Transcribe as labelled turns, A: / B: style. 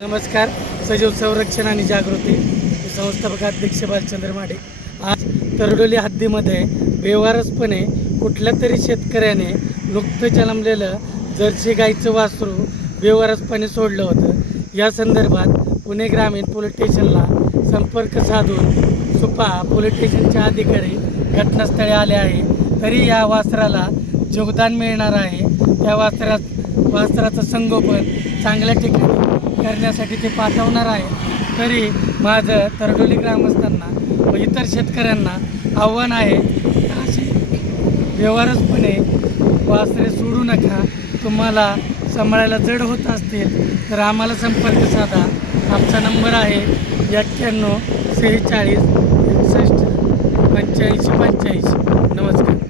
A: नमस्कार. सजीव संरक्षण आणि जागृती संस्थापक अध्यक्ष बालचंद्र माडे. आज तरडोली हद्दीमध्ये व्यवहारसपणे कुठल्या तरी शेतकऱ्याने नुकतं जन्मलेलं जर्सी गाईचं वासरू व्यवहारसपणे सोडलं होतं. या संदर्भात पुणे ग्रामीण पोलीस स्टेशनला संपर्क साधून सुपा पोलीस स्टेशनचे अधिकारी घटनास्थळी आले आहे. तरी या वासराला योगदान मिळणार आहे. त्या वासरा वासराचं संगोपन चांगल्या ठिकाणी करण्यासाठी ते पाठवणार आहे. तरी माझं तरडोली ग्रामस्थांना व इतर शेतकऱ्यांना आव्हान आहे अशी व्यवहारचपणे वासरे सोडू नका. तुम्हाला सांभाळायला जड होत असतील तर आम्हाला संपर्क साधा. आमचा नंबर आहे एक्क्याण्णव सेहेचाळीस एकसष्ट पंच्याऐंशी पंच्याऐंशी. नमस्कार.